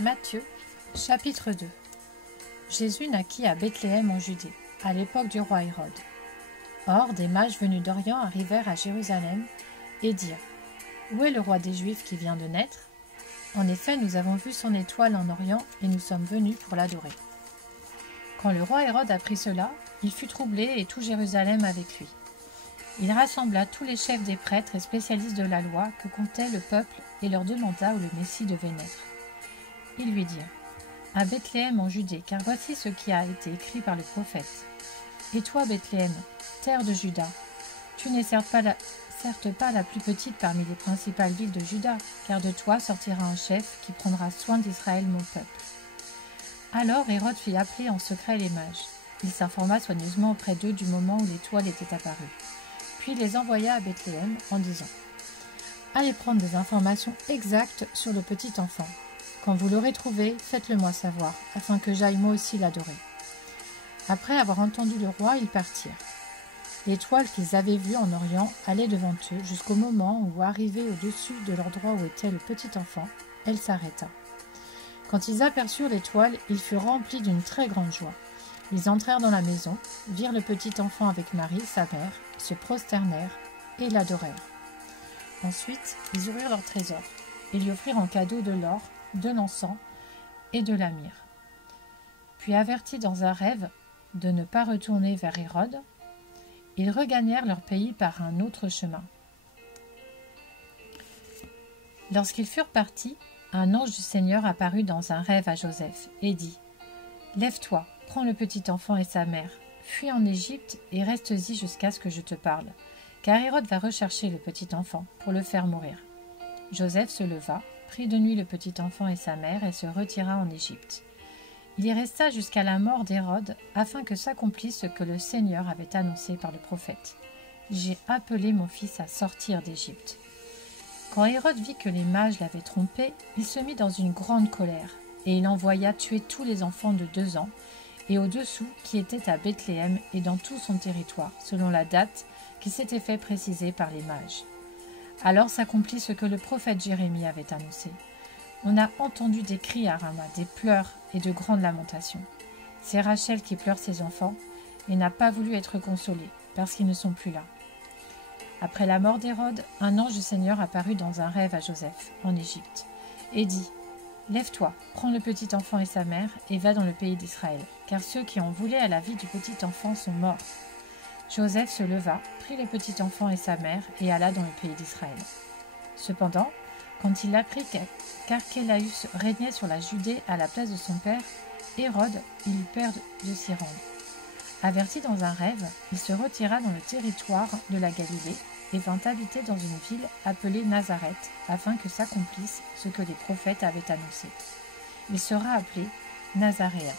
Matthieu, chapitre 2. Jésus naquit à Bethléem en Judée, à l'époque du roi Hérode. Or, des mages venus d'Orient arrivèrent à Jérusalem et dirent : « Où est le roi des Juifs qui vient de naître ? En effet, nous avons vu son étoile en Orient et nous sommes venus pour l'adorer. » Quand le roi Hérode apprit cela, il fut troublé et tout Jérusalem avec lui. Il rassembla tous les chefs des prêtres et spécialistes de la loi que comptait le peuple et leur demanda où le Messie devait naître. Ils lui dirent : « À Bethléem en Judée, car voici ce qui a été écrit par le prophète. Et toi, Bethléem, terre de Juda, tu n'es certes pas la plus petite parmi les principales villes de Juda, car de toi sortira un chef qui prendra soin d'Israël, mon peuple. » Alors Hérode fit appeler en secret les mages. Il s'informa soigneusement auprès d'eux du moment où l'étoile était apparue. Puis il les envoya à Bethléem en disant : « Allez prendre des informations exactes sur le petit enfant. Quand vous l'aurez trouvé, faites-le-moi savoir, afin que j'aille moi aussi l'adorer. » Après avoir entendu le roi, ils partirent. L'étoile qu'ils avaient vue en Orient allait devant eux jusqu'au moment où, arrivée au-dessus de l'endroit où était le petit enfant, elle s'arrêta. Quand ils aperçurent l'étoile, ils furent remplis d'une très grande joie. Ils entrèrent dans la maison, virent le petit enfant avec Marie, sa mère, se prosternèrent et l'adorèrent. Ensuite, ils ouvrirent leur trésor et lui offrirent en cadeau de l'or, de l'encens et de la myrrhe. Puis, avertis dans un rêve de ne pas retourner vers Hérode, ils regagnèrent leur pays par un autre chemin. Lorsqu'ils furent partis, un ange du Seigneur apparut dans un rêve à Joseph et dit : « Lève-toi, prends le petit enfant et sa mère, fuis en Égypte et reste-y jusqu'à ce que je te parle, car Hérode va rechercher le petit enfant pour le faire mourir. » Joseph se leva, prit de nuit le petit enfant et sa mère et se retira en Égypte. Il y resta jusqu'à la mort d'Hérode, afin que s'accomplisse ce que le Seigneur avait annoncé par le prophète : « J'ai appelé mon fils à sortir d'Égypte. » Quand Hérode vit que les mages l'avaient trompé, il se mit dans une grande colère, et il envoya tuer tous les enfants de 2 ans, et au-dessous qui étaient à Bethléem et dans tout son territoire, selon la date qui s'était fait préciser par les mages. Alors s'accomplit ce que le prophète Jérémie avait annoncé. On a entendu des cris à Rama, des pleurs et de grandes lamentations. C'est Rachel qui pleure ses enfants et n'a pas voulu être consolée, parce qu'ils ne sont plus là. Après la mort d'Hérode, un ange du Seigneur apparut dans un rêve à Joseph, en Égypte, et dit : « Lève-toi, prends le petit enfant et sa mère, et va dans le pays d'Israël, car ceux qui en voulaient à la vie du petit enfant sont morts. » Joseph se leva, prit le petit enfant et sa mère, et alla dans le pays d'Israël. Cependant, quand il apprit qu'Archélaüs régnait sur la Judée à la place de son père, Hérode eut peur de s'y rendre. Averti dans un rêve, il se retira dans le territoire de la Galilée et vint habiter dans une ville appelée Nazareth, afin que s'accomplisse ce que les prophètes avaient annoncé. Il sera appelé Nazaréen.